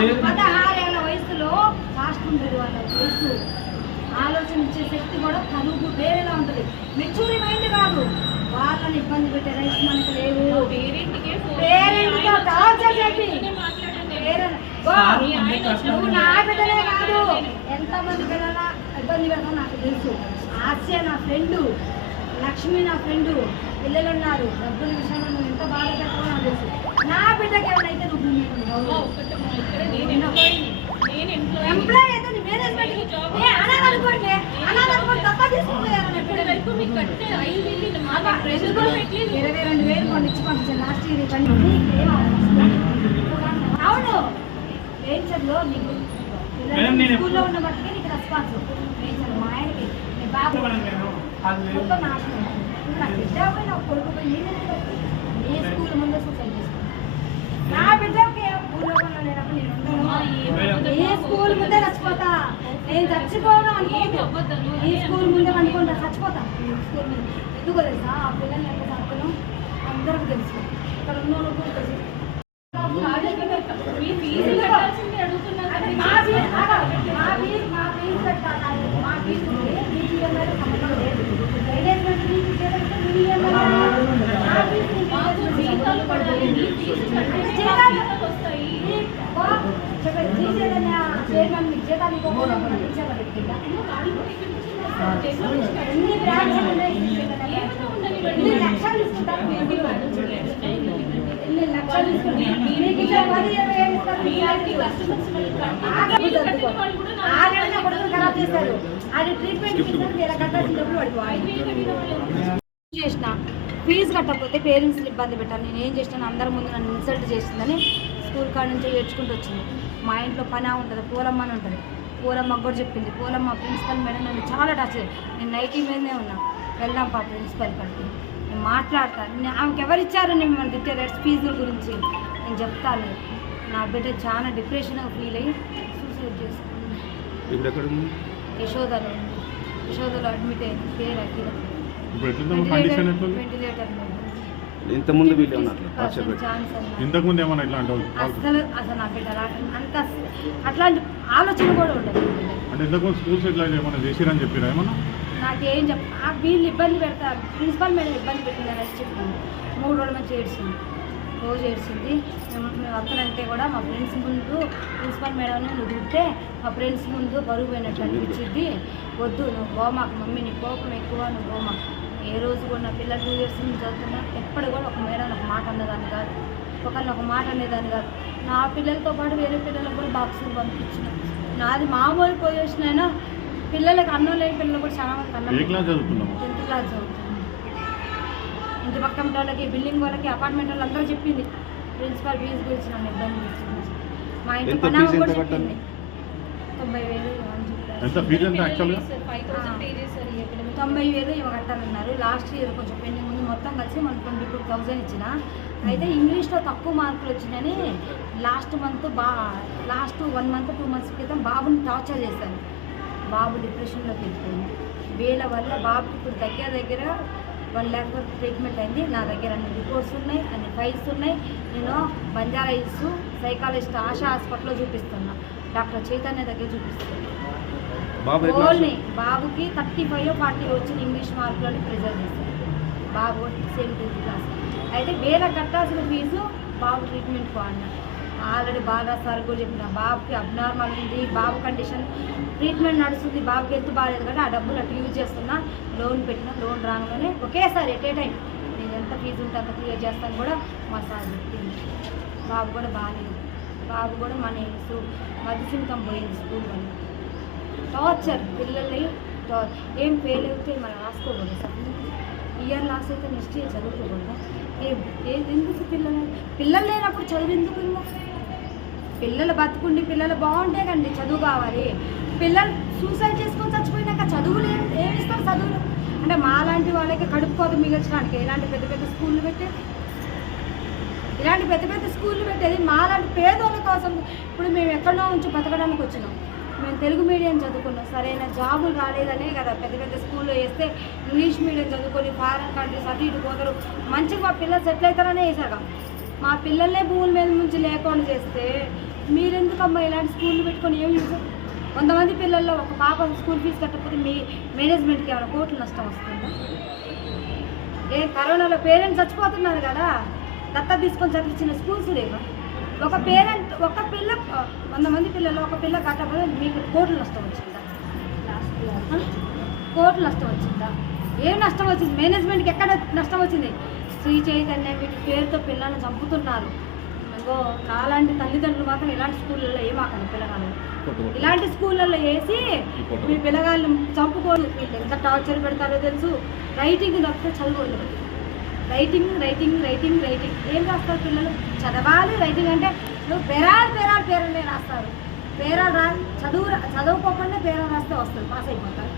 16 ఏళ్ళ వయసులో ఫాస్ట్ ఉంటుంది వాళ్ళ వయసు, ఆలోచించే శక్తి కూడా కలుగు వేరేలా ఉంటుంది. మెచ్యూరి మైండ్ కాదు, వాళ్ళని ఇబ్బంది పెట్టే రైట్స్ మనకు లేవు. పేరెంట్తో టార్చర్ చెప్పి నువ్వు నా బిడ్డలే కాదు ఎంతమంది పిల్లల ఇబ్బంది పెడతావు నాకు తెలుసు. ఆస్య నా ఫ్రెండు, లక్ష్మి నా ఫ్రెండు, పిల్లలు ఉన్నారు. డబ్బుల విషయంలో నువ్వు ఎంత బాధ పెడతావో నాకు తెలుసు. నా బిడ్డకి ఏమైనా నువ్వు ఎంప్లాయ్ అయితే నీ మేనేజ్మెంట్ అనాలనుకోండి తప్ప తీసుకుపోయారు. 22,000 కొన్ని ఇచ్చి పంపించాను లాస్ట్ ఇయర్. అవును నేచర్లో నీకు స్కూల్లో ఉన్న బట్టికే నీకు రెస్పాన్స్ నేచర్. మా ఆయనకి నీ బాబు మొత్తం నాశనం. నా బిడ్డ పోయి నా కొడుకు పోయి నీ స్కూల్ ముందే సూసైడ్ చేసుకున్నాను. నా బిడ్డకి భూలోకంలో లేనప్పుడు నేను ఉండను. ఏ స్కూల్ ముందే చచ్చిపోతా. నేను చచ్చిపోవడం అనుకోవద్దు, ఈ స్కూల్ ముందే అనుకుంటా చచ్చిపోతా. స్కూల్ మీద ఎందుకు తెలుసా? ఆ పిల్లల్ని ఎంత చదువుతాను అందరికి తెలుసు. ఇక్కడ ఉన్న కూడా తెలుసు. చేసిన ఫీజు కట్టకపోతే పేరెంట్స్ని ఇబ్బంది పెట్టాను. నేను ఏం చేసినాను, అందరి ముందు నన్ను ఇన్సల్ట్ చేసిందని స్కూల్ కాడ నుంచి ఏడ్చుకుంటూ వచ్చింది. మా ఇంట్లో పని ఉంటుంది, పూలమ్మ అని ఉంటుంది. పూలమ్మకు కూడా చెప్పింది. పూలమ్మ ప్రిన్సిపల్ మేడం నన్ను చాలా టచ్. నేను నైటీ మీదనే ఉన్నా. వెళ్దాం పా ప్రిన్సిపల్ కాడికి, నేను మాట్లాడతాను. ఆమెకు ఎవరు ఇచ్చారు నేను మన తిట్టే ఫీజుల గురించి నేను చెప్తాను. నా బిడ్డ చాలా డిప్రెషన్గా ఫీల్ అయ్యి సూసైడ్ చేసుకున్నాను. యశోదలో అడ్మిట్ అయింది. పేరు అఖిల. వెంటిలేటర్ ఇంతకుముందు అసలు నా బిడ్డ అంత అట్లాంటి ఆలోచన కూడా ఉండదు. నాకేం వీళ్ళు ఇబ్బంది పెడతారు. ప్రిన్సిపల్ మేడం ఇబ్బంది పెట్టిందని చెప్పింది. 3 రోజుల నుంచి ఏడ్చింది, రోజు ఏడ్చింది. మేము అక్కడంటే కూడా మా ఫ్రెండ్స్ ముందు ప్రిన్సిపల్ మేడం నువ్వు తింటే మా ఫ్రెండ్స్ ముందు బరువు పోయినట్టు అనిపించింది. వద్దు నువ్వు పోమాకు మమ్మీ, నీ కోపం ఎక్కువ, నువ్వు పోమాకు. ఏ రోజు కూడా నా పిల్లలు 2 years నుంచి చదువుతున్నా ఎప్పుడు కూడా ఒక మేడం ఒక మాట అన్నదాన్ని కాదు, ఒకరిని ఒక మాట అనేదాన్ని కాదు. నా పిల్లలతో పాటు వేరే పిల్లలకు కూడా బాక్సులు పంపించిన. నాది మామూలు పొజిషన్ అయినా పిల్లలకి అన్నం లేని పిల్లలు కూడా చాలా మంది అన్నం. 10th క్లాస్ చదువుతున్నాను. ఇంటి పక్కన వాళ్ళకి, బిల్డింగ్ వాళ్ళకి, అపార్ట్మెంట్ వాళ్ళు అందరూ చెప్పింది ప్రిన్సిపల్ ఫీజు గురించి నన్ను ఇబ్బంది చేస్తుంది. మా ఇంటి పని కూడా చెప్పింది. 90,000 ఇవ్వ కట్టాలన్నారు. లాస్ట్ ఇయర్ కొంచెం పెండింగ్ ఉంది. మొత్తం కలిసి మనకు 22,000 ఇచ్చిన. అయితే ఇంగ్లీష్లో తక్కువ మార్కులు వచ్చినాయని లాస్ట్ 1 month 2 months క్రితం బాబుని టార్చర్ చేశాను. బాబు డిప్రెషన్లోకి వెళ్ళిపోయింది. వీళ్ళ వల్ల బాబుకి ఇప్పుడు దగ్గర 1 lakh వరకు ట్రీట్మెంట్ అయింది. నా దగ్గర అన్ని రిపోర్ట్స్ ఉన్నాయి, అన్ని ఫైల్స్ ఉన్నాయి. నేను బంజారా హిల్స్ సైకాలజిస్ట్ ఆశా హాస్పిటల్లో చూపిస్తున్నా, డాక్టర్ చైతన్య దగ్గర చూపిస్తున్నాను. ఓన్లీ బాబుకి 35 40 వచ్చిన ఇంగ్లీష్ మార్కులని ప్రిజర్వ్ చేశారు. బాబు సేమ్ 10th క్లాస్. అయితే వేరే కట్టాల్సిన ఫీజు బాబు ట్రీట్మెంట్ వాడినా. ఆల్రెడీ బాగా సార్ కూడా చెప్పిన బాబుకి అబ్నార్మల్ ఉంది, బాబు కండిషన్ ట్రీట్మెంట్ నడుస్తుంది, బాబుకి ఎంత బాగాలేదు కానీ ఆ డబ్బులు అట్లా యూజ్ చేస్తున్నా. లోన్ పెట్టిన, లోన్ రాగానే ఒకేసారి ఎట్ ఏ టైం నేను ఎంత ఫీజు ఉంటే అంత క్లియర్ చేస్తాను కూడా మా సార్ చెప్పింది. బాబు కూడా బాగాలేదు. బాబు కూడా మన మధ్యసింకం పోయింది. స్కూల్ వల్ల టార్చర్. పిల్లల్ని ఏం ఫెయిల్ అయితే మనం రాసుకోకూడదు. ఇయర్ లాస్ అయితే నెక్స్ట్ ఇయర్ చదువుకోకూడదు. ఎందుకు పిల్లలు లేనప్పుడు చదువు ఎందుకు? పిల్లలు బతుకుండి పిల్లలు బాగుంటే కండి చదువు కావాలి. పిల్లలు సూసైడ్ చేసుకొని చచ్చిపోయినాక చదువులు ఏమిస్తారు? చదువులు అంటే మాలాంటి వాళ్ళకి కడుపు కోత మిగల్చడానికి ఇలాంటి పెద్ద పెద్ద స్కూళ్ళు పెట్టేది. మాలాంటి పేదోళ్ళ కోసం. ఇప్పుడు మేము ఎక్కడో నుంచి బతకడానికి వచ్చినాం. మేము తెలుగు మీడియం చదువుకున్నాం, సరైన జాబులు రాలేదనే కదా పెద్ద పెద్ద స్కూల్లో వేస్తే ఇంగ్లీష్ మీడియం చదువుకొని ఫారెన్ కంట్రీస్ అటు ఇటు పోతారు, మంచిగా మా పిల్లలు సెటిల్ అవుతారనే వేసాక మా పిల్లలే భూముల మీద నుంచి లేకుండా చేస్తే మీరెందుకమ్మా ఇలాంటి స్కూళ్ళు పెట్టుకొని ఏం యూజ్? కొంతమంది పిల్లల్లో ఒక పాప స్కూల్ ఫీజు కట్టకపోతే మీ మేనేజ్మెంట్కి ఏమైనా కోట్లు నష్టం వస్తుందా? కరోనాలో పేరెంట్స్ చచ్చిపోతున్నారు కదా, దత్తా తీసుకొని చదివించిన స్కూల్స్ లేవా? ఒక పేరెంట్ ఒక పిల్ల 100 మంది పిల్లలు ఒక పిల్ల కట్టకపోతే మీకు కోట్లు నష్టం వచ్చిందా? కోట్లు నష్టం వచ్చిందా? ఏం నష్టం వచ్చింది? మేనేజ్మెంట్కి ఎక్కడ నష్టం వచ్చింది? శ్రీ చైతన్య వీటి పేరుతో పిల్లల్ని చంపుతున్నారు. ఇంకో నాలాంటి తల్లిదండ్రులు మాత్రం ఇలాంటి స్కూళ్ళల్లో ఏమాకండి పిల్లగాళ్ళు. ఇలాంటి స్కూళ్ళల్లో వేసి మీ పిల్లగాళ్ళని చంపుకోరు. వీళ్ళు ఎంత టార్చర్ పెడతారో తెలుసు. రైటింగ్ తప్పితే చదువుకోలేదు. రైటింగ్ రైటింగ్ రైటింగ్ రైటింగ్ ఏం రాస్తారు పిల్లలు? చదవాలి. రైటింగ్ అంటే నువ్వు పేరాలనే రాస్తారు. పేరాలు చదువుకోకుండా పేరాలు రాస్తే వస్తుంది, పాస్ అయిపోతారు.